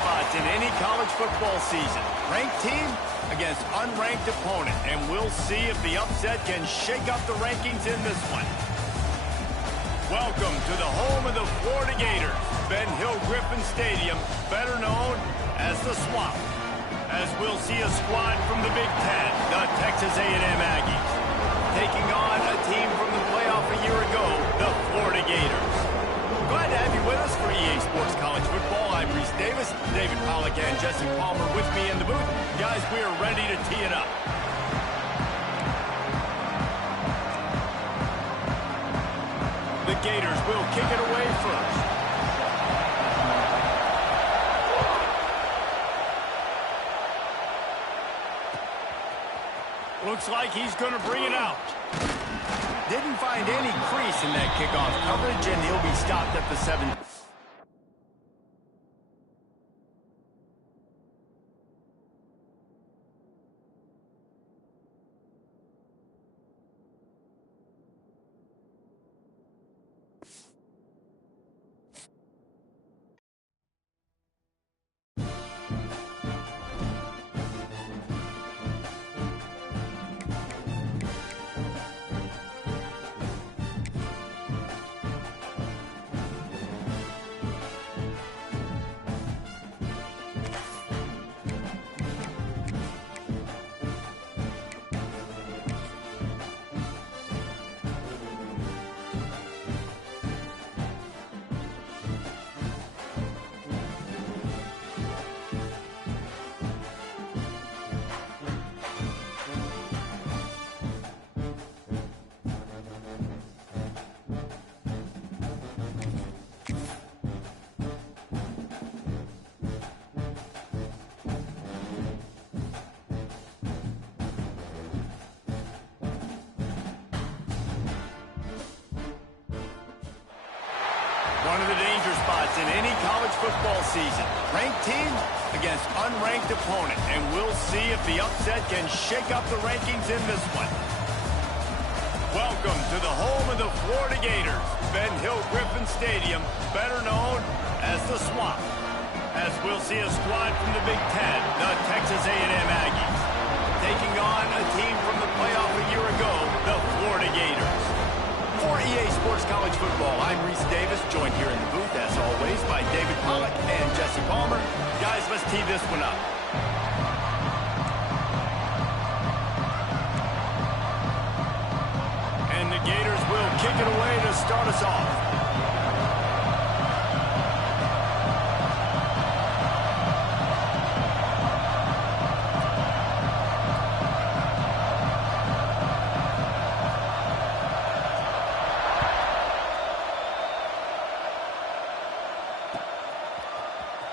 spots in any college football season. Ranked team against unranked opponent. And we'll see if the upset can shake up the rankings in this one. Welcome to the home of the Florida Gators, Ben Hill Griffin Stadium, better known as the Swamp. As we'll see a squad from the Big Ten, the Texas A&M Aggies, taking on a team from the playoff a year ago, the Florida Gators. Glad to have you with us for EA Sports College Football. I'm Reese Davis, David Pollack and Jesse Palmer with me in the booth. Guys, we are ready to tee it up. The Gators will kick it away first. Looks like he's going to bring it out. Didn't find any crease in that kickoff coverage, and he'll be stopped at the 7. One of the danger spots in any college football season. Ranked team against unranked opponent. And we'll see if the upset can shake up the rankings in this one. Welcome to the home of the Florida Gators, Ben Hill Griffin Stadium, better known as the Swamp. As we'll see a squad from the Big Ten, the Texas A&M Aggies, taking on a team from the playoff a year ago, the Florida Gators. For EA Sports College Football, I'm Reese Davis, joined here in the booth, as always, by David Pollack and Jesse Palmer. Guys, let's tee this one up. And the Gators will kick it away to start us off.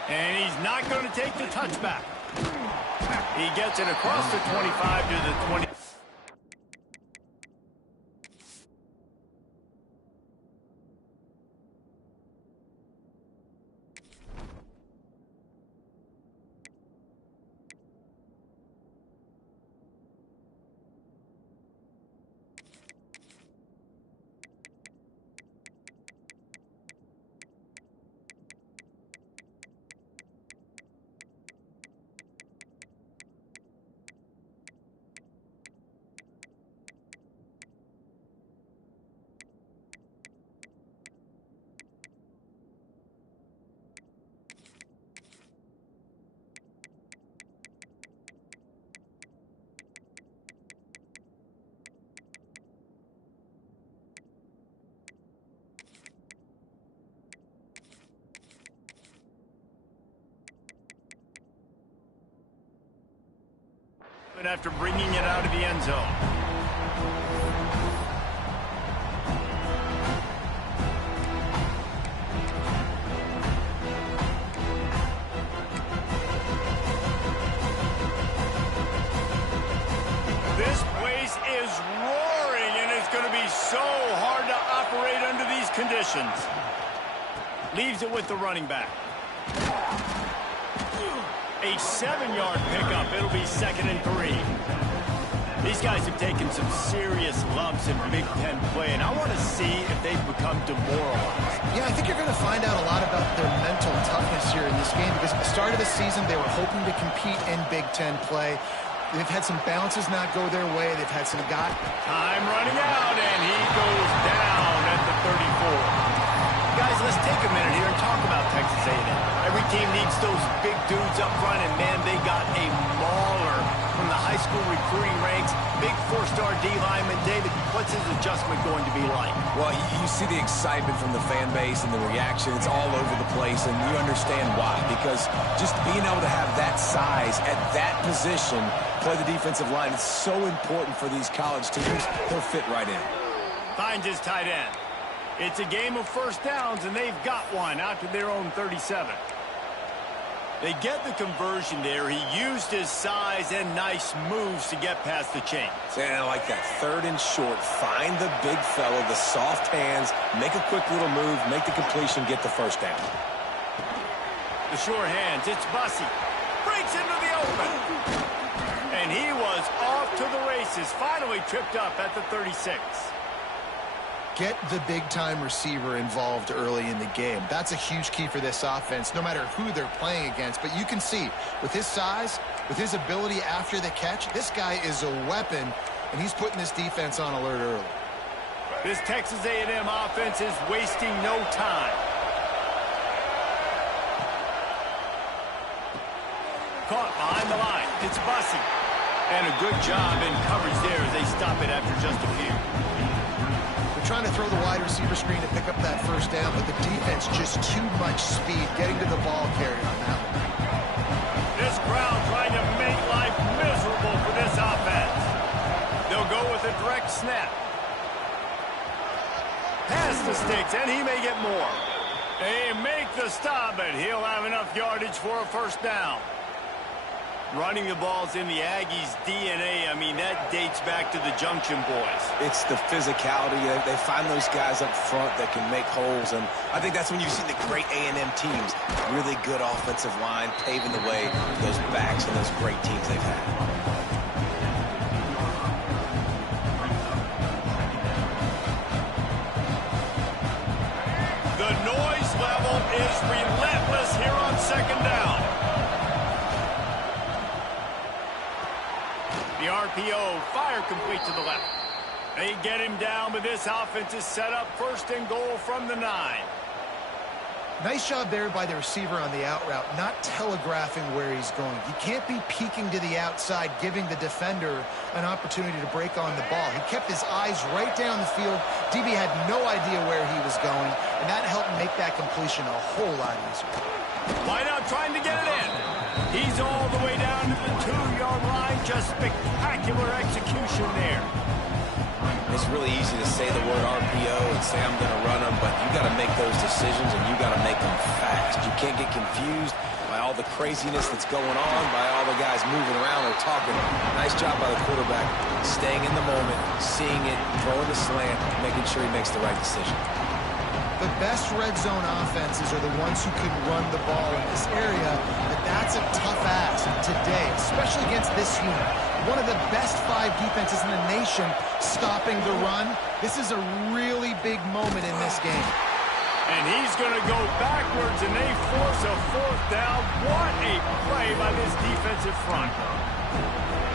And he's not going to take the touchback. He gets it across the 25 to the 20. After bringing it out of the end zone. This place is roaring, and it's going to be so hard to operate under these conditions. Leaves it with the running back. A 7-yard pickup. It'll be 2nd and 3. These guys have taken some serious lumps in Big Ten play, and I want to see if they've become demoralized. Yeah, I think you're going to find out a lot about their mental toughness here in this game, because at the start of the season, they were hoping to compete in Big Ten play. They've had some bounces not go their way. They've had some Time running out, and he goes down at the 34. Guys, let's take a minute here and talk about Texas A&M. Every team needs those big dudes up front, and man, they got a mauler from the high school recruiting ranks. Big four-star D lineman. David, what's his adjustment going to be like? Well, you see the excitement from the fan base and the reaction. It's all over the place, and you understand why. Because just being able to have that size at that position, play the defensive line, it's so important for these college teams. He'll fit right in. Finds his tight end. It's a game of first downs, and they've got one out to their own 37. They get the conversion there. He used his size and nice moves to get past the chains. And I like that. 3rd and short. Find the big fella, the soft hands, make a quick little move, make the completion, get the first down. The sure hands. It's Bussey. Breaks into the open. And he was off to the races. Finally tripped up at the 36. Get the big-time receiver involved early in the game. That's a huge key for this offense, no matter who they're playing against. But you can see, with his size, with his ability after the catch, this guy is a weapon, and he's putting this defense on alert early. This Texas A&M offense is wasting no time. Caught behind the line. It's Bussey. And a good job in coverage there as they stop it after just a few. Trying to throw the wide receiver screen to pick up that first down, but the defense just too much speed getting to the ball carrier on that one. This crowd trying to make life miserable for this offense. They'll go with a direct snap. Pass the sticks, and he may get more. They make the stop, but he'll have enough yardage for a first down. Running the ball's in the Aggies' DNA. I mean, that dates back to the Junction Boys. It's the physicality. They find those guys up front that can make holes, and I think that's when you see the great A&M teams. Really good offensive line, paving the way for those backs and those great teams they've had. The noise level is relentless here on second down. The RPO, fire complete to the left. They get him down, but this offense is set up 1st and goal from the 9. Nice job there by the receiver on the out route, not telegraphing where he's going. He can't be peeking to the outside, giving the defender an opportunity to break on the ball. He kept his eyes right down the field. DB had no idea where he was going, and that helped make that completion a whole lot easier. Why not trying to get it in? He's all the way down to the 2-yard line. Just spectacular execution there. It's really easy to say the word RPO and say I'm going to run them, but you got to make those decisions and you got to make them fast. You can't get confused by all the craziness that's going on, by all the guys moving around or talking. Nice job by the quarterback, staying in the moment, seeing it, throwing the slant, making sure he makes the right decision. The best red zone offenses are the ones who can run the ball in this area, but that's a tough ask today, especially against this unit. One of the best 5 defenses in the nation stopping the run. This is a really big moment in this game. And he's going to go backwards, and they force a 4th down. What a play by this defensive front.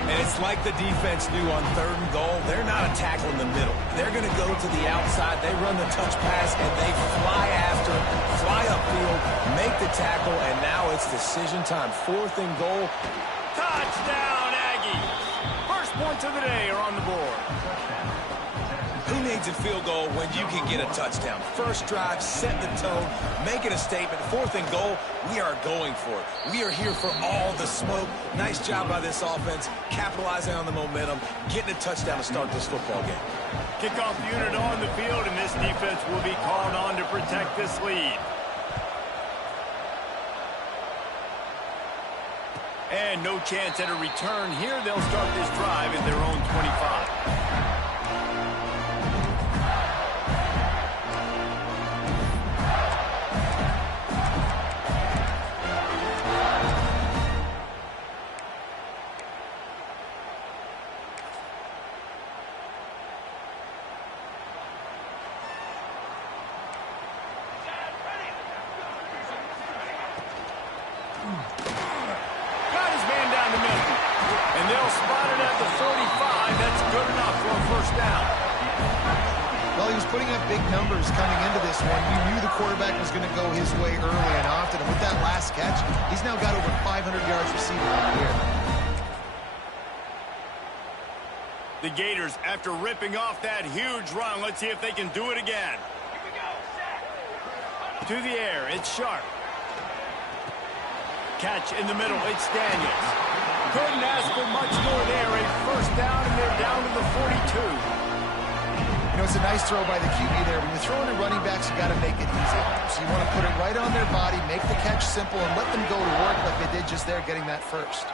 And it's like the defense knew on 3rd and goal. They're not a tackle in the middle. They're going to go to the outside. They run the touch pass, and they fly after, fly upfield, make the tackle, and now it's decision time. 4th and goal. Touchdown, Aggies. First points of the day are on the board. Who needs a field goal when you can get a touchdown? First drive, set the tone, making a statement. 4th and goal, we are going for it. We are here for all the smoke. Nice job by this offense, capitalizing on the momentum, getting a touchdown to start this football game. Kickoff unit on the field, and this defense will be called on to protect this lead. And no chance at a return here. They'll start this drive at their own 25. Well, he was putting up big numbers coming into this one. You knew the quarterback was going to go his way early and often. And with that last catch, he's now got over 500 yards receiving on the year. The Gators, after ripping off that huge run, let's see if they can do it again. To the air, it's Sharp. Catch in the middle, it's Daniels. Couldn't ask for much more there. A first down, and they're down to the 42. You know, it's a nice throw by the QB there. When you're throwing to running backs, you got to make it easy. So you want to put it right on their body, make the catch simple, and let them go to work like they did just there, getting that first.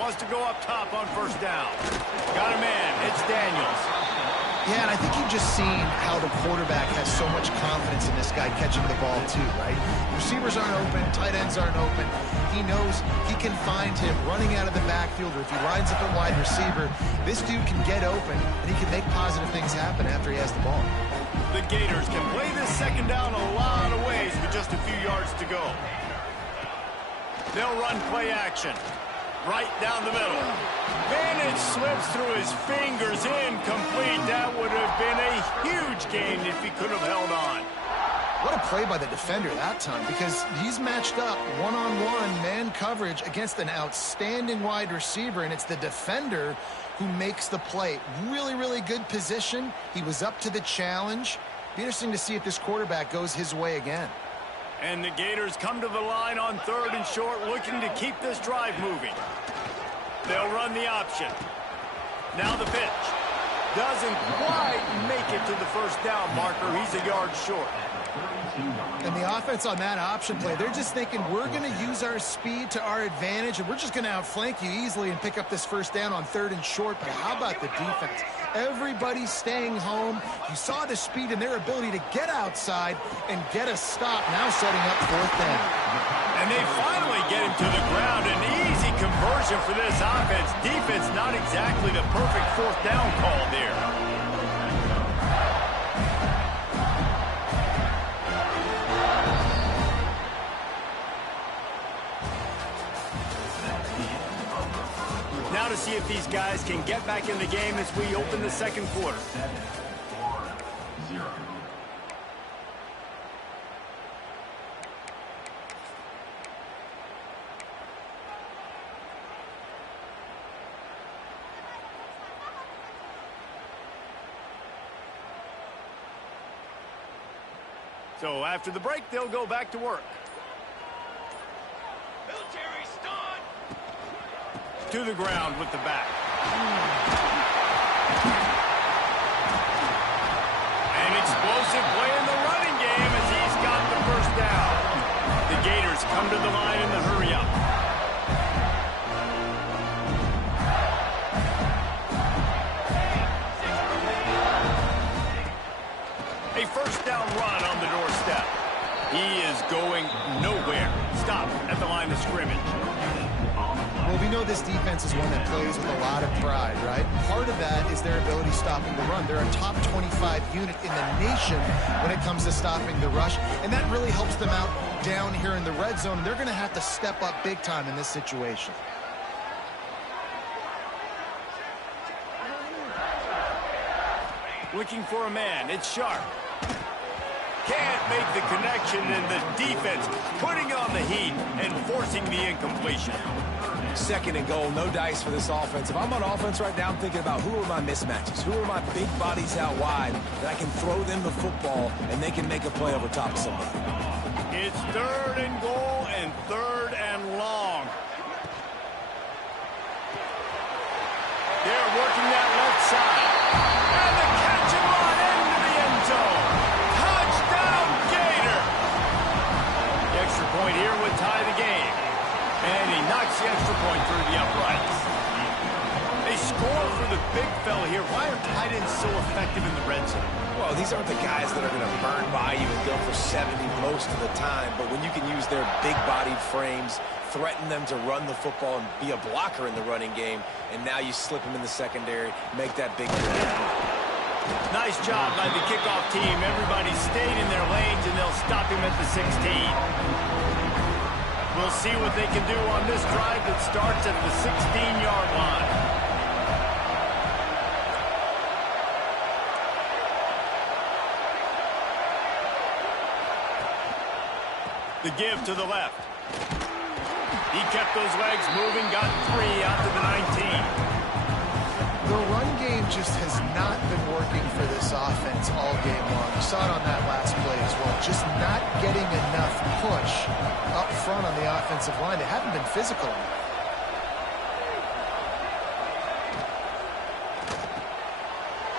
Wants to go up top on first down. Got a man. It's Daniels. Yeah, and I think you've just seen how the quarterback has so much confidence in this guy catching the ball too, right? Receivers aren't open, tight ends aren't open. He knows he can find him running out of the backfield, or if he lines up a wide receiver, this dude can get open, and he can make positive things happen after he has the ball. The Gators can play this second down a lot of ways with just a few yards to go. They'll run play action. Right down the middle. Vantage slips through his fingers, incomplete. That would have been a huge gain if he could have held on. What a play by the defender that time, because he's matched up one-on-one man coverage against an outstanding wide receiver, and it's the defender who makes the play. Really, really good position. He was up to the challenge. Be interesting to see if this quarterback goes his way again. And the Gators come to the line on 3rd and short, looking to keep this drive moving. They'll run the option. Now the pitch. Doesn't quite make it to the first down marker. He's a yard short. And the offense on that option play, they're just thinking, we're going to use our speed to our advantage, and we're just going to outflank you easily and pick up this first down on 3rd and short. But how about the defense? Everybody's staying home. You saw the speed and their ability to get outside and get a stop, now setting up 4th down. And they finally get him to the ground. An easy conversion for this offense. Defense not exactly the perfect 4th down call there. Now to see if these guys can get back in the game as we open the second quarter. So after the break, they'll go back to work. Military stun! To the ground with the back. An explosive play in the running game as he's got the first down. The Gators come to the line in the hurry-up. A first down run on the doorstep. He is going nowhere. Stop at the line of scrimmage. Well, we know this defense is one that plays with a lot of pride, right? Part of that is their ability stopping the run. They're a top 25 unit in the nation when it comes to stopping the rush, and that really helps them out down here in the red zone. They're going to have to step up big time in this situation. Looking for a man. It's Sharp. Can't make the connection, and the defense putting on the heat and forcing the incompletion. 2nd and goal, no dice for this offense. If I'm on offense right now, I'm thinking about who are my mismatches? Who are my big bodies out wide that I can throw them the football and they can make a play over top of somebody? It's 3rd and goal and 3rd and long. They're working that left side. And the catch and run into the end zone. Touchdown, Gator! The extra point here would tie the game. And he knocks the extra point through the uprights. They score for the big fella here. Why are tight ends so effective in the red zone? Well, these aren't the guys that are going to burn by you and go for 70 most of the time, but when you can use their big-bodied frames, threaten them to run the football and be a blocker in the running game, and now you slip them in the secondary, make that big play. Nice job by the kickoff team. Everybody stayed in their lanes, and they'll stop him at the 16. We'll see what they can do on this drive that starts at the 16-yard line. The give to the left. He kept those legs moving, got 3 out to the 19. The run game just has not been working for this offense all game long. You saw it on that last play as well. Just not getting enough push up front on the offensive line. They haven't been physical enough.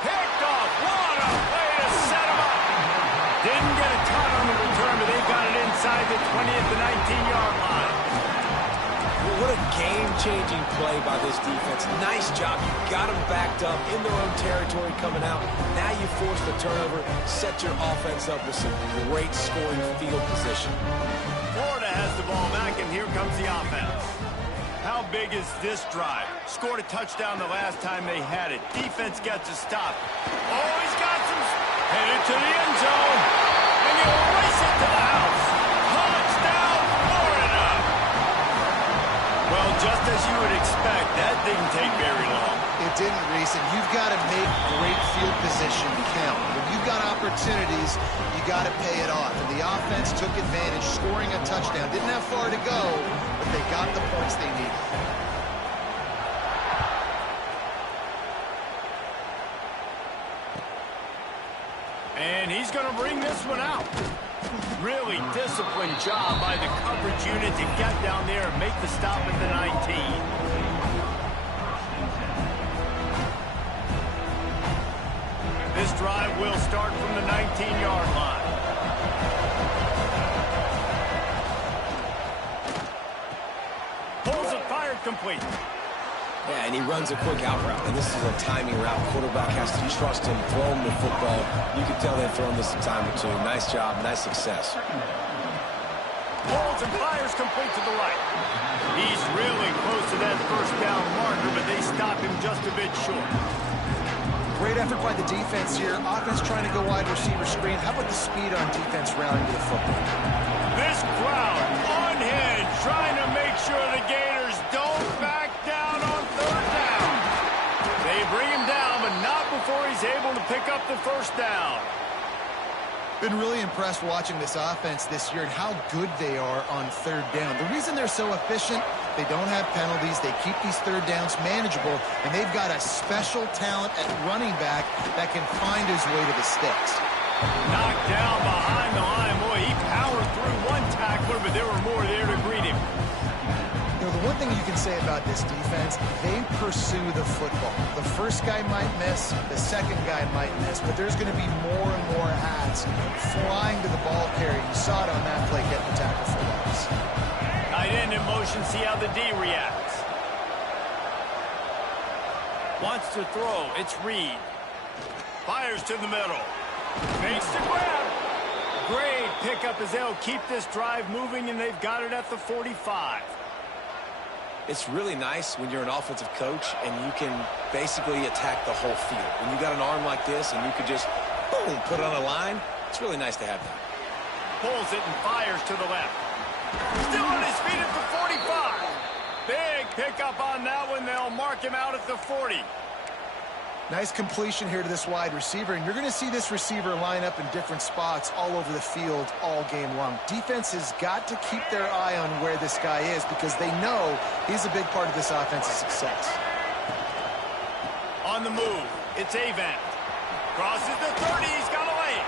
Picked off. What a way to set him up. Didn't get a ton on the return, but they got it inside the 20 at the 19-yard line. What a game-changing play by this defense. Nice job. You got them backed up in their own territory coming out. Now you force the turnover, set your offense up with some great scoring field position. Florida has the ball back, and here comes the offense. How big is this drive? Scored a touchdown the last time they had it. Defense gets a stop. Oh, he's got some... Headed to the end zone. And you race it to the house. Touchdown, Florida! Well, just as you would expect, that didn't take very long. It didn't, Reese, and you've got to make great field position count. When you've got opportunities, you got to pay it off. And the offense took advantage, scoring a touchdown. Didn't have far to go, but they got the points they needed. And he's going to bring this one out. Really disciplined job by the coverage unit to get down there and make the stop at the 19. This drive will start from the 19-yard line. Pulls it, fired, complete. Yeah, and he runs a quick out route, and this is a timing route. Quarterback has to trust him, throw him the football. You can tell they've thrown this a time or two. Nice job, nice success. Pulls and fires complete to the right. He's really close to that first down marker, but they stop him just a bit short. Great effort by the defense here. Offense trying to go wide receiver screen. How about the speed on defense rallying to the football? This crowd unhinged, trying to make sure the Gators don't back down on third down. They bring him down, but not before he's able to pick up the first down. Been really impressed watching this offense this year and how good they are on third down. The reason they're so efficient, they don't have penalties, they keep these third downs manageable, and they've got a special talent at running back that can find his way to the sticks. Knocked down behind the line. Boy, he powered through one tackler, but there were more there to greet him. You know, the one thing you can say about this defense, they pursue the football. The first guy might miss, the second guy might miss, but there's going to be more and more hats flying to the ball carrier. You saw it on that play, getting the tackle for loss. Tight end in motion, see how the D reacts. Wants to throw, it's Reed. Fires to the middle. Makes the grab. Great pickup as they'll keep this drive moving, and they've got it at the 45. It's really nice when you're an offensive coach and you can basically attack the whole field. When you got an arm like this and you could just, boom, put it on a line, it's really nice to have that. Pulls it and fires to the left. Still on his feet at the 45. Big pickup on that one. They'll mark him out at the 40. Nice completion here to this wide receiver, and you're going to see this receiver line up in different spots all over the field all game long. Defense has got to keep their eye on where this guy is because they know he's a big part of this offense's success. On the move, it's Avant. Crosses the 30, he's got a lane.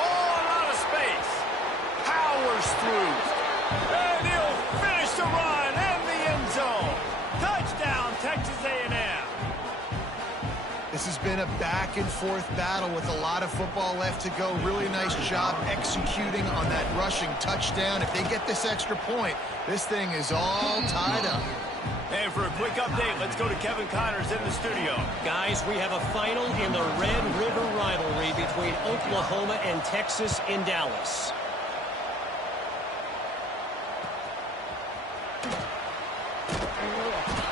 Oh, a lot of space. Powers through. And he'll finish the run and the end zone. Touchdown, Texas A&M. This has been a back-and-forth battle with a lot of football left to go. Really nice job executing on that rushing touchdown. If they get this extra point, this thing is all tied up. And for a quick update, let's go to Kevin Connors in the studio. Guys, we have a final in the Red River rivalry between Oklahoma and Texas in Dallas.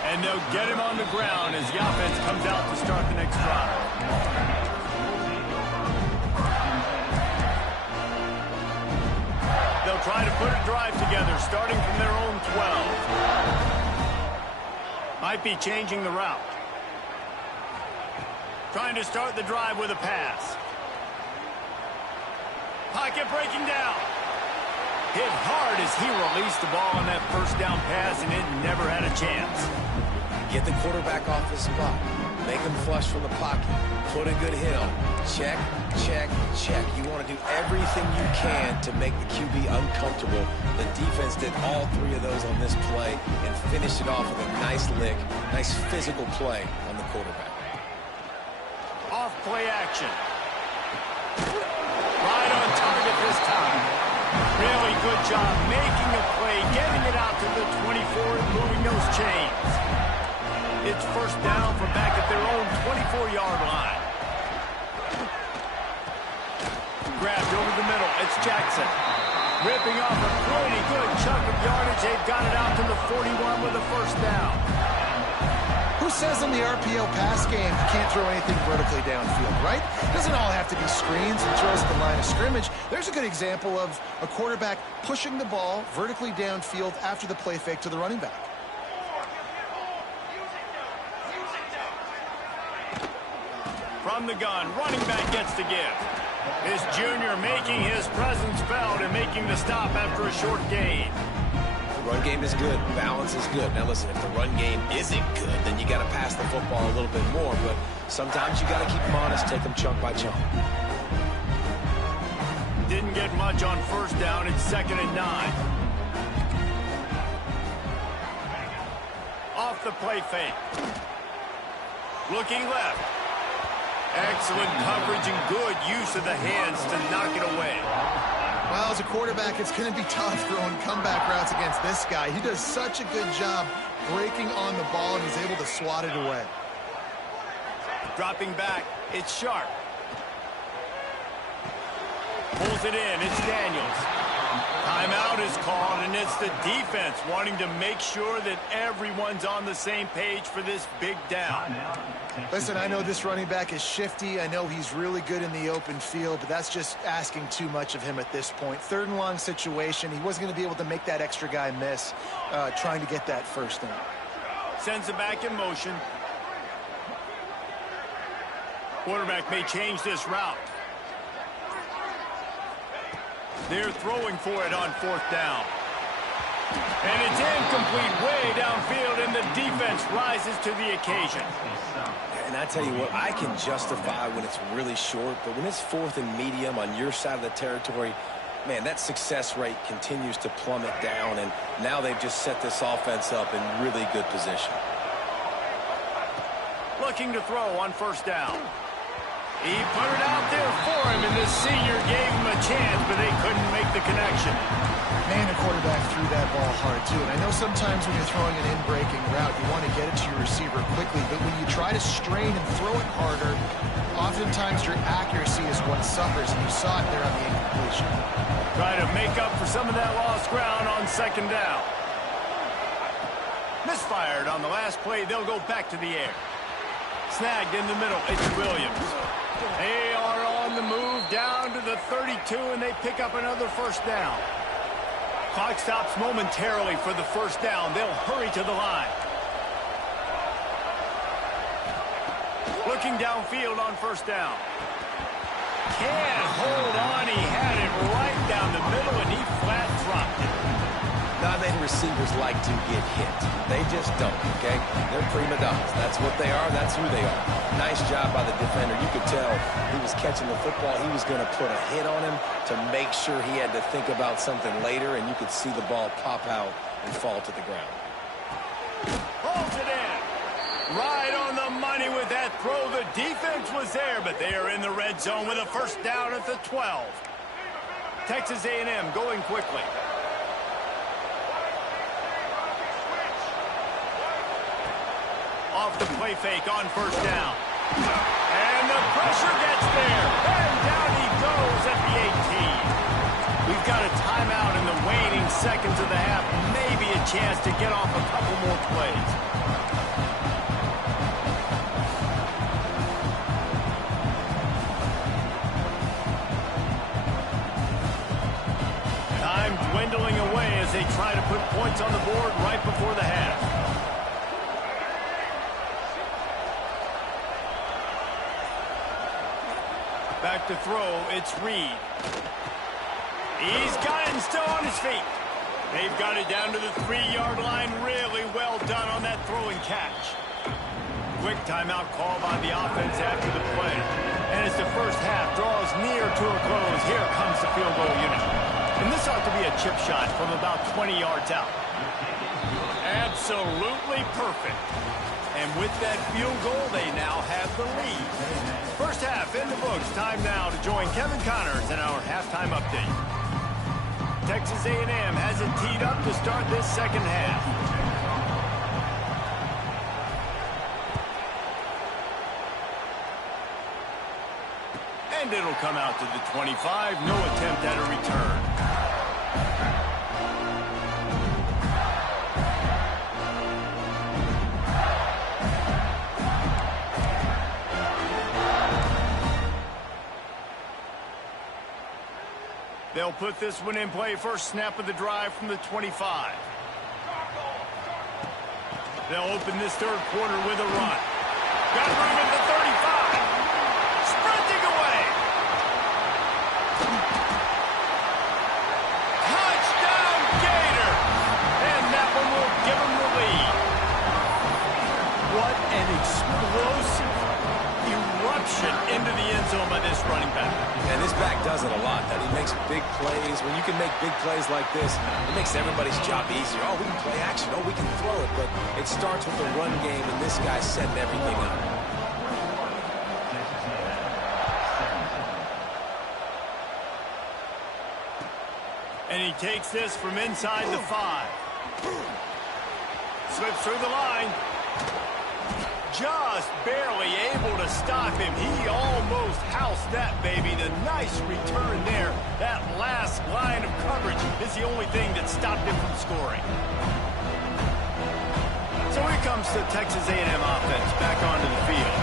And they'll get him on the ground as the offense comes out to start the next drive. They'll try to put a drive together, starting from their own 12. Might be changing the route. Trying to start the drive with a pass. Pocket breaking down. Hit hard as he released the ball on that first down pass, and it never had a chance. Get the quarterback off his spot. Make him flush from the pocket. Put a good hit on him. Check, check, check. You want to do everything you can to make the QB uncomfortable. The defense did all three of those on this play and finished it off with a nice lick, nice physical play on the quarterback. Off play action. Right on target this time. Really good job making a play, getting it out to the 24 and moving those chains. It's first down from back at their own 24-yard line. Grabbed over the middle. It's Jackson. Ripping off a pretty good chunk of yardage. They've got it out to the 41 with a first down. Who says in the RPO pass game you can't throw anything vertically downfield, right? It doesn't all have to be screens and throws at the line of scrimmage. There's a good example of a quarterback pushing the ball vertically downfield after the play fake to the running back. From the gun, running back gets to give. This junior making his presence felt and making the stop after a short gain. The run game is good. Balance is good. Now listen, if the run game isn't good, then you got to pass the football a little bit more. But sometimes you got to keep them honest, take them chunk by chunk. Didn't get much on first down. It's 2nd and 9. Off the play fake. Looking left. Excellent coverage and good use of the hands to knock it away. Well, as a quarterback, it's going to be tough throwing comeback routes against this guy. He does such a good job breaking on the ball, and he's able to swat it away. Dropping back, it's Sharp. Pulls it in, it's Daniels. Timeout is called, and it's the defense wanting to make sure that everyone's on the same page for this big down. Listen, I know this running back is shifty. I know he's really good in the open field, but that's just asking too much of him at this point. 3rd and long situation. He wasn't going to be able to make that extra guy miss trying to get that first down. Sends it back in motion. Quarterback may change this route. They're throwing for it on 4th down. And it's incomplete way downfield, and the defense rises to the occasion. And I tell you what, I can justify when it's really short, but when it's 4th and medium on your side of the territory, man, that success rate continues to plummet down, and now they've just set this offense up in really good position. Looking to throw on 1st down. He put it out there for him, and the senior gave him a chance, but they couldn't make the connection. Man, the quarterback threw that ball hard, too. And I know sometimes when you're throwing an in-breaking route, you want to get it to your receiver quickly. But when you try to strain and throw it harder, oftentimes your accuracy is what suffers, and you saw it there on the incompletion. Try to make up for some of that lost ground on 2nd down. Misfired on the last play. They'll go back to the air. Snagged in the middle. It's Williams. They are on the move down to the 32, and they pick up another 1st down. Clock stops momentarily for the 1st down. They'll hurry to the line. Looking downfield on 1st down. Can't hold on. He had it right down the middle, and he flat dropped it. Not many receivers like to get hit. They just don't, okay? They're prima donnas. That's what they are. That's who they are. Nice job by the defender. You could tell he was catching the football. He was going to put a hit on him to make sure he had to think about something later, and you could see the ball pop out and fall to the ground. Holds it in. Right on the money with that throw. The defense was there, but they are in the red zone with a 1st down at the 12. Texas A&M going quickly. Off the play fake on 1st down. And the pressure gets there. And down he goes at the 18. We've got a timeout in the waning seconds of the half. Maybe a chance to get off a couple more plays. Time dwindling away as they try to put points on the board right before the half. Back to throw, it's Reed. He's got it and still on his feet. They've got it down to the 3-yard line. Really well done on that throw and catch. Quick timeout call by the offense after the play. And as the first half draws near to a close, here comes the field goal unit. And this ought to be a chip shot from about 20 yards out. Absolutely perfect. And with that field goal, they now have the lead. First half in the books. Time now to join Kevin Connors in our halftime update. Texas A&M has it teed up to start this second half. And it'll come out to the 25. No attempt at a return. They'll put this one in play. First snap of the drive from the 25. They'll open this third quarter with a run. Got room at the 35. Sprinting away. Touchdown, Gator. And that one will give them the lead. What an explosive eruption into the end zone by this running back. And this back does it a lot. That he makes big plays. When you can make big plays like this, it makes everybody's job easier. Oh, we can play action. Oh, we can throw it. But it starts with the run game, and this guy's setting everything up. And he takes this from inside the 5. Slips through the line. Just barely able to stop him. He almost housed that baby. The nice return there. That last line of coverage is the only thing that stopped him from scoring. So here comes the Texas A&M offense back onto the field.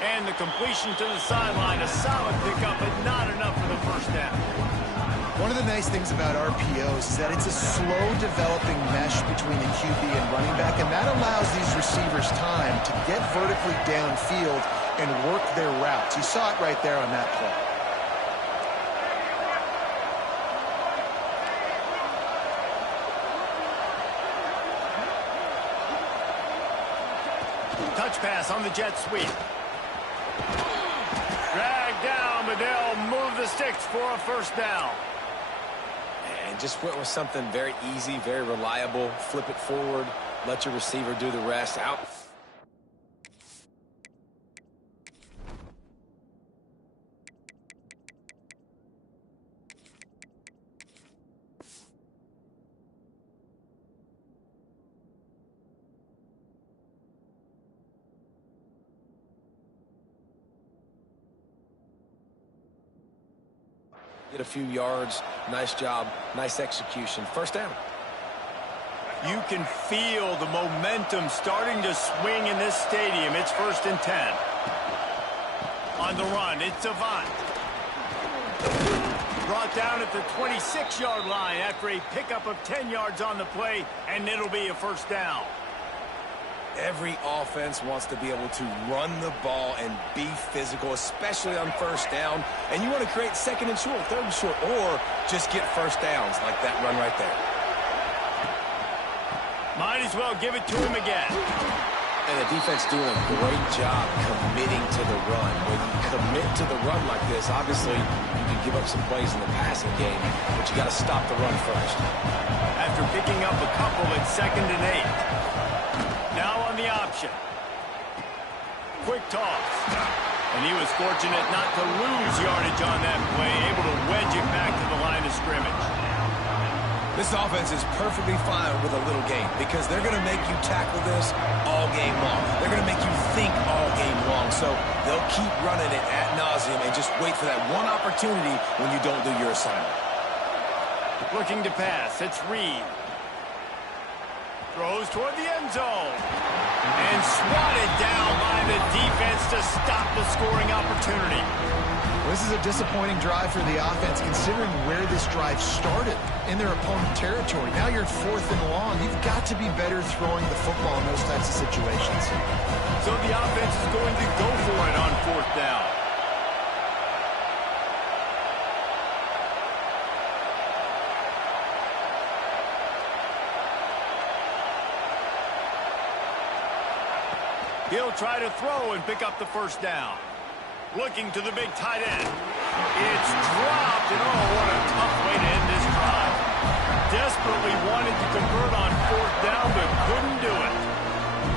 And the completion to the sideline. A solid pickup, but not enough for the first down. One of the nice things about RPOs is that it's a slow-developing mesh between the QB and running back, and that allows these receivers time to get vertically downfield and work their routes. You saw it right there on that play. Touch pass on the jet sweep. Dragged down, but they'll move the sticks for a first down. And just went with something very easy, very reliable. Flip it forward. Let your receiver do the rest. Out. Get a few yards. Nice job. Nice execution. First down. You can feel the momentum starting to swing in this stadium. It's 1st and 10. On the run, it's Avant. Brought down at the 26-yard line after a pickup of 10 yards on the play, and it'll be a first down. Every offense wants to be able to run the ball and be physical, especially on first down. And you want to create 2nd and short, 3rd and short, or just get first downs like that run right there. Might as well give it to him again. And the defense doing a great job committing to the run. When you commit to the run like this, obviously you can give up some plays in the passing game, but you got to stop the run first. After picking up a couple at 2nd and 8. Now on the option. Quick toss. And he was fortunate not to lose yardage on that play, able to wedge it back to the line of scrimmage. This offense is perfectly fine with a little game because they're going to make you tackle this all game long. They're going to make you think all game long. So they'll keep running it ad nauseum and just wait for that one opportunity when you don't do your assignment. Looking to pass. It's Reed. Throws toward the end zone. And swatted down by the defense to stop the scoring opportunity. This is a disappointing drive for the offense considering where this drive started in their opponent territory. Now you're 4th and long. You've got to be better throwing the football in those types of situations. So the offense is going to go for it on 4th down. He'll try to throw and pick up the first down. Looking to the big tight end. It's dropped, and oh, what a tough way to end this drive. Desperately wanted to convert on fourth down, but couldn't do it.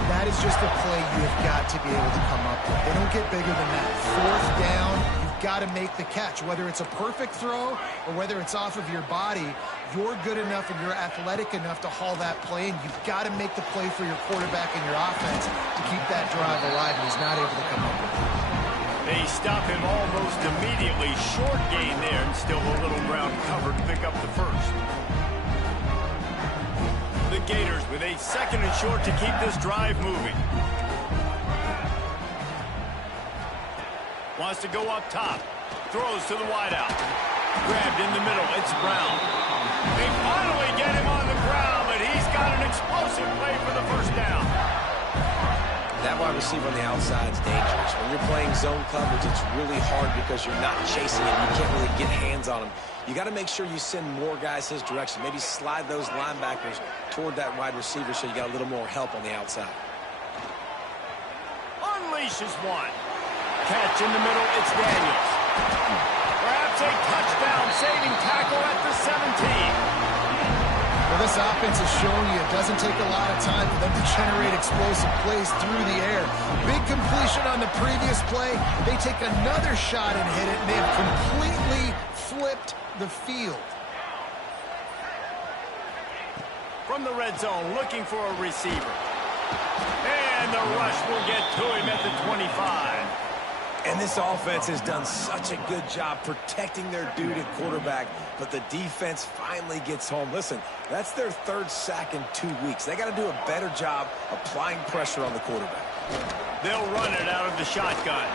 That is just a play you have got to be able to come up with. They don't get bigger than that. Fourth down, you've got to make the catch. Whether it's a perfect throw or whether it's off of your body, you're good enough and you're athletic enough to haul that play, and you've got to make the play for your quarterback and your offense to keep that drive alive, and he's not able to come up with it. They stop him almost immediately. Short gain there, and still a little ground covered to pick up the first. The Gators with a second and short to keep this drive moving. Wants to go up top. Throws to the wideout. Grabbed in the middle. It's Brown. They finally get him on the ground, but he's got an explosive play for the first down. That wide receiver on the outside is dangerous. When you're playing zone coverage, it's really hard because you're not chasing him. You can't really get hands on him. You got to make sure you send more guys his direction. Maybe slide those linebackers toward that wide receiver so you got a little more help on the outside. Unleashes one. Catch in the middle. It's Daniels. Perhaps a touchdown saving tackle at the 17. Well, this offense is showing you it doesn't take a lot of time for them to generate explosive plays through the air. Big completion on the previous play. They take another shot and hit it, and they have completely flipped the field. From the red zone, looking for a receiver. And the rush will get to him at the 25. And this offense has done such a good job protecting their dude at quarterback, but the defense finally gets home. Listen, that's their third sack in 2 weeks. They got to do a better job applying pressure on the quarterback. They'll run it out of the shotgun.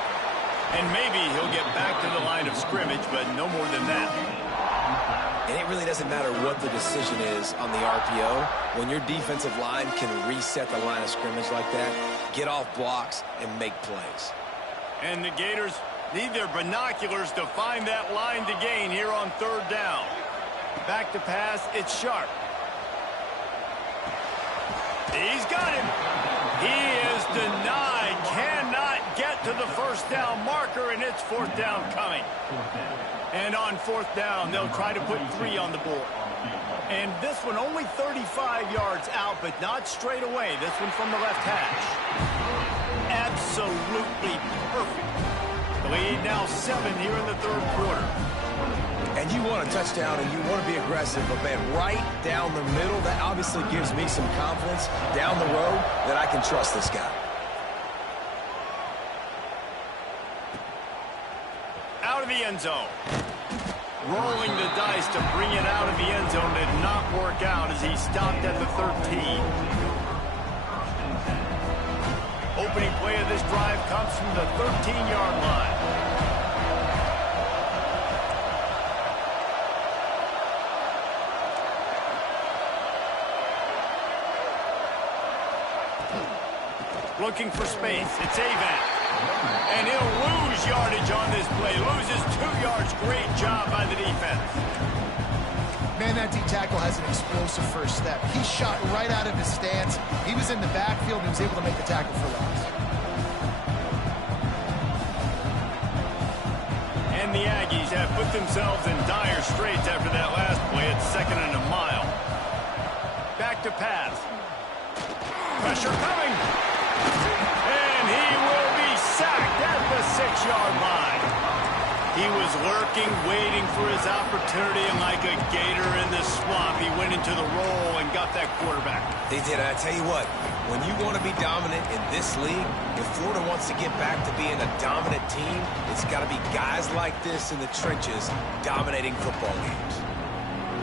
And maybe he'll get back to the line of scrimmage, but no more than that. And it really doesn't matter what the decision is on the RPO. When your defensive line can reset the line of scrimmage like that, get off blocks and make plays. And the Gators need their binoculars to find that line to gain here on third down. Back to pass, it's Sharp. He's got him. He is denied. Cannot get to the first down marker, and it's fourth down coming. And on fourth down, they'll try to put 3 on the board. And this one only 35 yards out, but not straight away. This one from the left hash. Absolutely perfect. The lead now 7 here in the third quarter. And you want a touchdown and you want to be aggressive, but man, right down the middle, that obviously gives me some confidence down the road that I can trust this guy. Out of the end zone. Rolling the dice to bring it out of the end zone did not work out as he stopped at the 13. Opening play of this drive comes from the 13-yard line. Looking for space. It's Avant. And he'll lose yardage on this play. Loses 2 yards. Great job by the defense. Man, that D-tackle has an explosive first step. He shot right out of his stance. He was in the backfield and he was able to make the tackle for loss. And the Aggies have put themselves in dire straits after that last play. It's 2nd and a mile. Back to pass. Pressure coming. And he will be sacked at the 6-yard line. He was lurking, waiting for his opportunity, and like a gator in the swamp, he went into the roll and got that quarterback. They did. I tell you what, when you want to be dominant in this league, if Florida wants to get back to being a dominant team, it's got to be guys like this in the trenches dominating football games.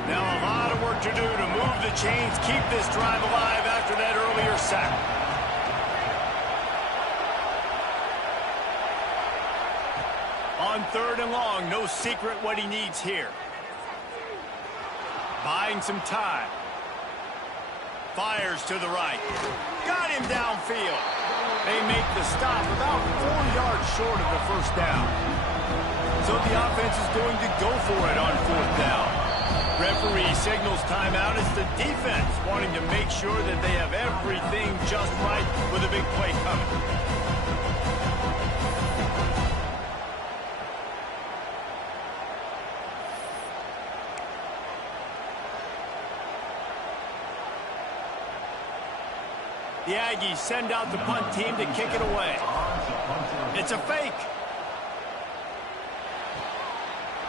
Now a lot of work to do to move the chains, keep this drive alive after that earlier sack. On 3rd and long, no secret what he needs here. Buying some time. Fires to the right. Got him downfield. They make the stop about 4 yards short of the first down. So the offense is going to go for it on 4th down. Referee signals timeout. It's the defense wanting to make sure that they have everything just right with a big play coming. The Aggies send out the punt team to kick it away. It's a fake.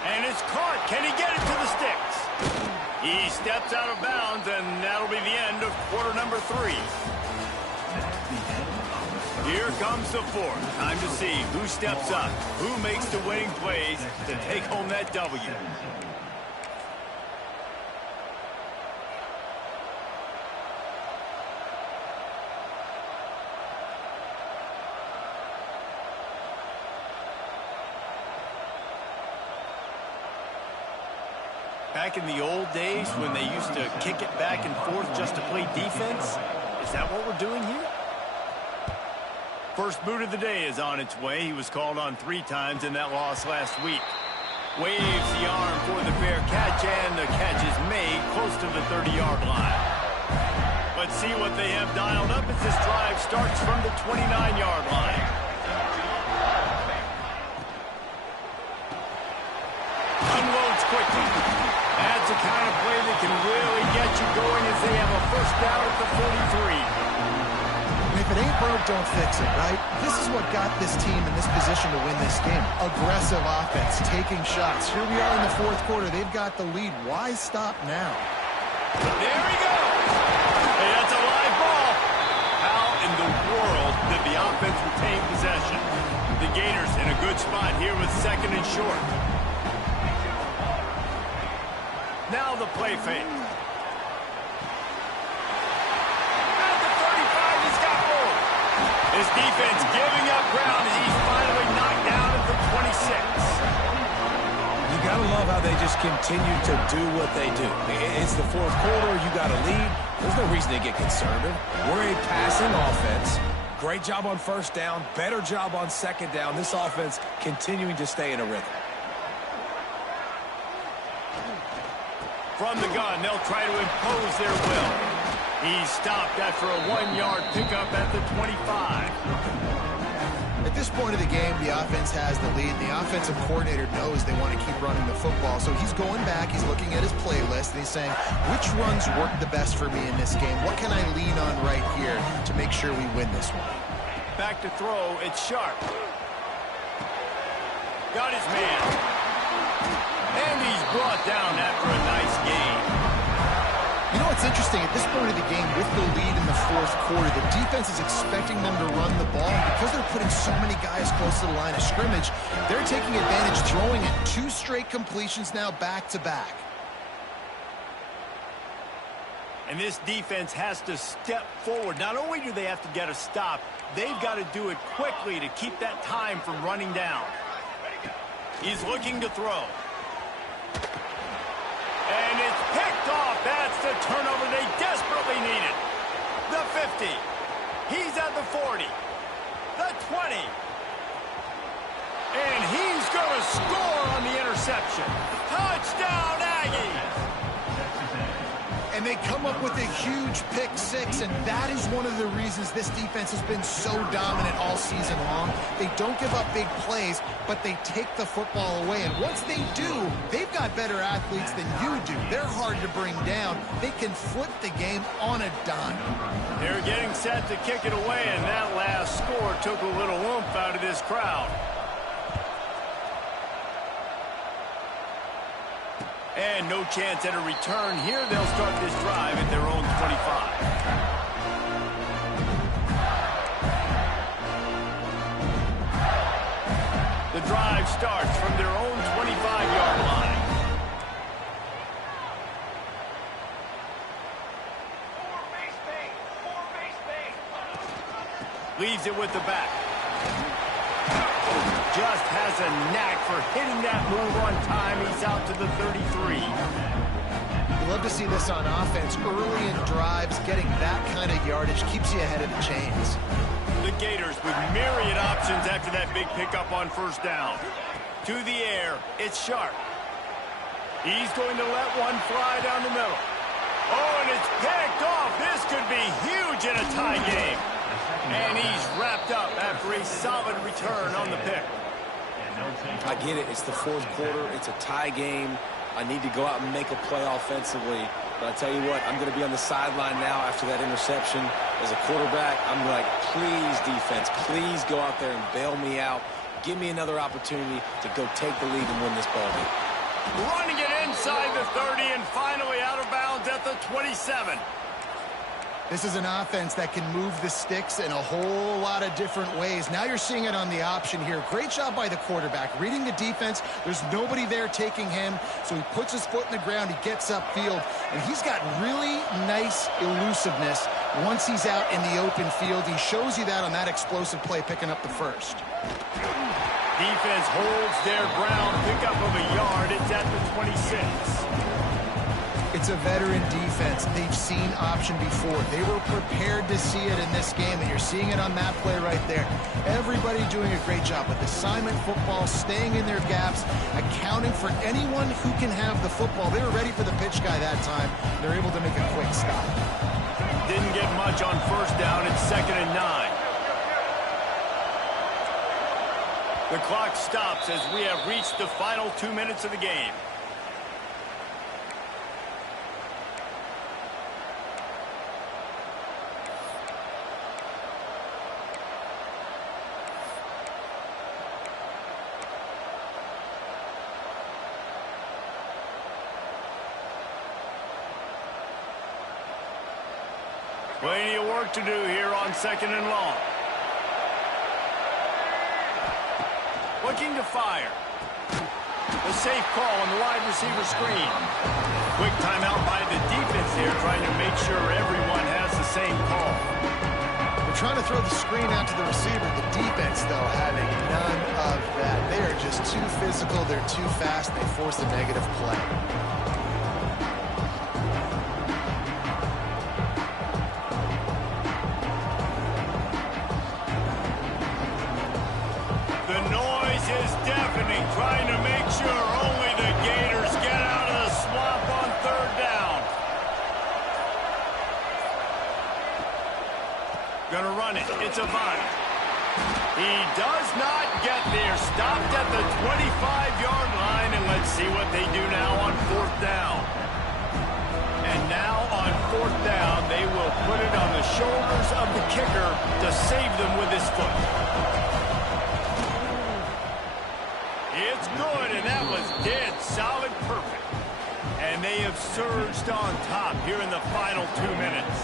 And it's caught. Can he get it to the sticks? He steps out of bounds, and that'll be the end of quarter number 3. Here comes the 4th. Time to see who steps up, who makes the winning plays to take home that W. Back in the old days when they used to kick it back and forth just to play defense? Is that what we're doing here? First boot of the day is on its way. He was called on 3 times in that loss last week. Waves the arm for the fair catch, and the catch is made close to the 30-yard line. Let's see what they have dialed up as this drive starts from the 29-yard line. Unloads quickly. That's the kind of play that can really get you going as they have a first down at the 43. And if it ain't broke, don't fix it, right? This is what got this team in this position to win this game. Aggressive offense, taking shots. Here we are in the 4th quarter. They've got the lead. Why stop now? There he goes. Hey, that's a live ball. How in the world did the offense retain possession? The Gators in a good spot here with 2nd and short. Now the play fake. At the 35, he's got more. His defense giving up ground as he's finally knocked down at the 26. You got to love how they just continue to do what they do. It's the 4th quarter. You got a lead. There's no reason to get conservative. We're a passing offense. Great job on 1st down. Better job on 2nd down. This offense continuing to stay in a rhythm. From the gun, they'll try to impose their will. He's stopped after a 1-yard pickup at the 25. At this point of the game, the offense has the lead. The offensive coordinator knows they want to keep running the football. So he's going back, he's looking at his playlist, and he's saying, which runs work the best for me in this game? What can I lean on right here to make sure we win this one? Back to throw, it's Sharp. Got his man. And he's brought down after a nice gain. You know what's interesting? At this point of the game, with the lead in the 4th quarter, the defense is expecting them to run the ball. Because they're putting so many guys close to the line of scrimmage, they're taking advantage, throwing it 2 straight completions now back-to-back. And this defense has to step forward. Not only do they have to get a stop, they've got to do it quickly to keep that time from running down. He's looking to throw. And it's picked off. That's the turnover they desperately needed. The 50. He's at the 40. The 20. And he's going to score on the interception. Touchdown, Aggies! And they come up with a huge pick 6, and that is one of the reasons this defense has been so dominant all season long. They don't give up big plays, but they take the football away. And once they do, they've got better athletes than you do. They're hard to bring down. They can flip the game on a dime. They're getting set to kick it away, and that last score took a little oomph out of this crowd. And no chance at a return here. They'll start this drive at their own 25. The drive starts from their own 25-yard line. Leaves it with the back. Just has a knack for hitting that move on time. He's out to the 33. You love to see this on offense. Early in drives, getting that kind of yardage keeps you ahead of the chains. The Gators with myriad options after that big pickup on first down. To the air, it's Sharp. He's going to let one fly down the middle. Oh, and it's picked off. This could be huge in a tie game. And he's wrapped up after a solid return on the pick. I get it. It's the fourth quarter. It's a tie game. I need to go out and make a play offensively. But I tell you what, I'm going to be on the sideline now after that interception. As a quarterback, I'm like, please, defense, please go out there and bail me out. Give me another opportunity to go take the lead and win this ball game. Running it inside the 30 and finally out of bounds at the 27. This is an offense that can move the sticks in a whole lot of different ways. Now you're seeing it on the option here. Great job by the quarterback. Reading the defense, there's nobody there taking him, so he puts his foot in the ground, he gets upfield, and he's got really nice elusiveness once he's out in the open field. He shows you that on that explosive play, picking up the first. Defense holds their ground, pick up of a yard. It's at the 26. It's a veteran defense. They've seen option before. They were prepared to see it in this game, and you're seeing it on that play right there. Everybody doing a great job with assignment football, staying in their gaps, accounting for anyone who can have the football. They were ready for the pitch guy that time. They're able to make a quick stop. Didn't get much on first down. It's 2nd and 9. The clock stops as we have reached the final 2 minutes of the game. Plenty of work to do here on 2nd and long. Looking to fire. A safe call on the wide receiver screen. Quick timeout by the defense here, trying to make sure everyone has the same call. They're trying to throw the screen out to the receiver. The defense, though, having none of that. They are just too physical. They're too fast. They force a negative play. Trying to make sure only the Gators get out of the swamp on 3rd down. Gonna run it. It's Avant. He does not get there. Stopped at the 25-yard line, and let's see what they do now on 4th down. And now on 4th down, they will put it on the shoulders of the kicker to save them with his foot. It's good, and that was dead solid perfect. And they have surged on top here in the final 2 minutes.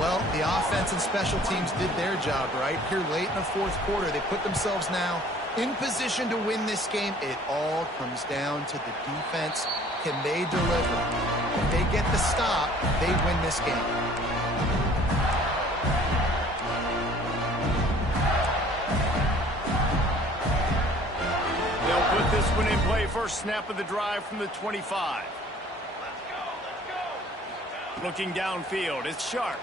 Well, the offense and special teams did their job, right? Here late in the 4th quarter, they put themselves now in position to win this game. It all comes down to the defense. Can they deliver? If they get the stop, they win this game. Put this one in play. First snap of the drive from the 25. Looking downfield, it's Sharp.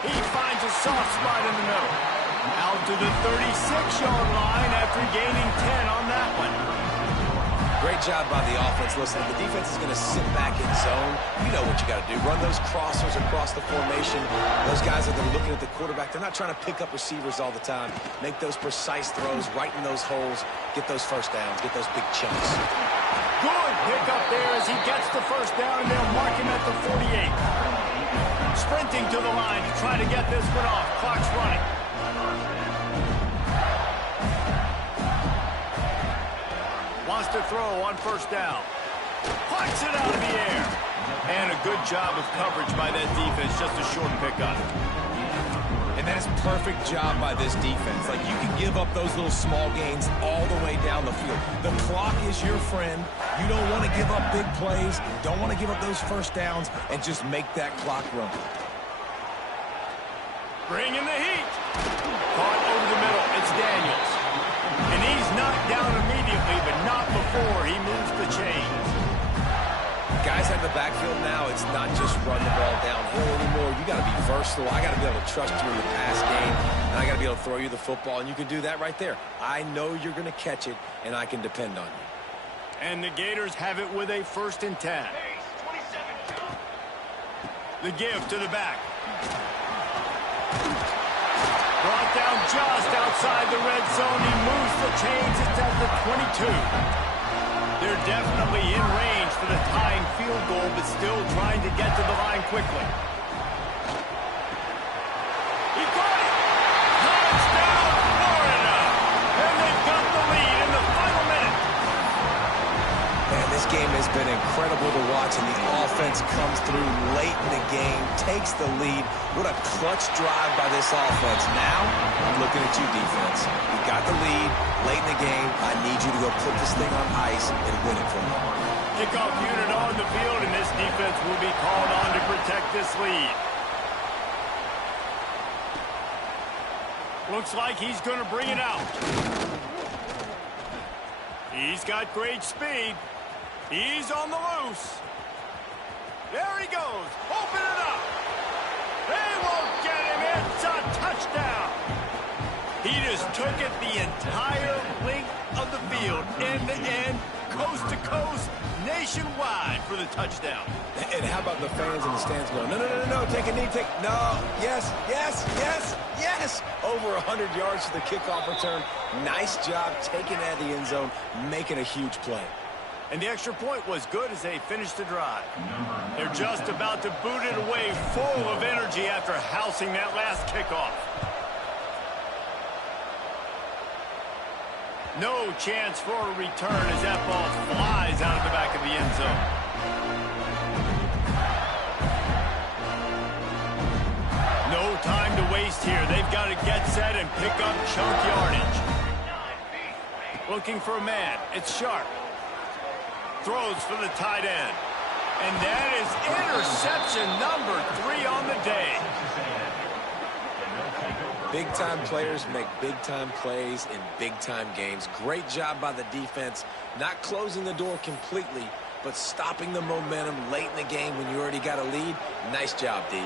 He finds a soft spot in the middle. Out to the 36-yard line after gaining 10 on that one. Great job by the offense. Listen, the defense is going to sit back in zone. You know what you got to do. Run those crossers across the formation. Those guys that are looking at the quarterback, they're not trying to pick up receivers all the time. Make those precise throws right in those holes. Get those first downs. Get those big chunks. Good pick up there as he gets the first down, and they'll mark him at the 48. Sprinting to the line to try to get this one off. Clock's running. Wants to throw on first down. Punts it out of the air. And a good job of coverage by that defense. Just a short pickup. And that is perfect job by this defense. Like, you can give up those little small gains all the way down the field. The clock is your friend. You don't want to give up big plays. Don't want to give up those first downs, and just make that clock run. Bringing the heat. Caught over the middle. It's Daniels. And he's knocked down immediately, but not before he moves the chains. Guys have the backfield now. It's not just run the ball downhill anymore. You got to be versatile. I got to be able to trust you in the pass game, and I got to be able to throw you the football, and you can do that right there. I know you're going to catch it, and I can depend on you. And the Gators have it with a 1st and 10. The give to the back. Brought down just outside the red zone. He moves the chains. It's at the 22. They're definitely in range for the tying field goal, but still trying to get to the line quickly. He caught it! Touchdown, Florida! And they've got the lead in the final minute. Man, this game has been incredible to watch, and the offense comes through late in the game, takes the lead. What a clutch drive by this offense. Now, I'm looking at you, defense. You got the lead late in the game. I need you to go put this thing on ice and win it for me. Kickoff unit on the field, and this defense will be called on to protect this lead. Looks like he's going to bring it out. He's got great speed. He's on the loose. There he goes. Open it up. They won't get him. It's a touchdown. He just took it the entire length of the field, end to end, coast to coast, nationwide for the touchdown. And how about the fans in the stands going, no, take a knee, no, yes. Over 100 yards to the kickoff return. Nice job taking it out of the end zone, making a huge play. And the extra point was good as they finished the drive. They're just about to boot it away, full of energy after housing that last kickoff. No chance for a return as that ball flies out of the back of the end zone. No time to waste here. They've got to get set and pick up chunk yardage. Looking for a man. It's Sharp. Throws for the tight end. And that is interception number 3 on the day. Big-time players make big-time plays in big-time games. Great job by the defense, not closing the door completely, but stopping the momentum late in the game when you already got a lead. Nice job, D.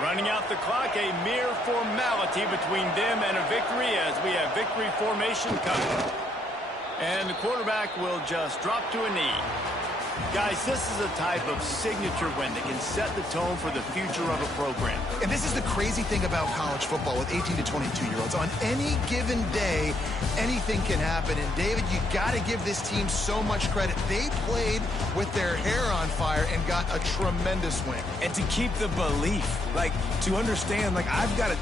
Running out the clock, a mere formality between them and a victory as we have victory formation coming. And the quarterback will just drop to a knee. Guys, this is a type of signature win that can set the tone for the future of a program. And this is the crazy thing about college football with 18 to 22-year-olds. On any given day, anything can happen. And, David, you got to give this team so much credit. They played with their hair on fire and got a tremendous win. And to keep the belief, like, to understand, like, I've got to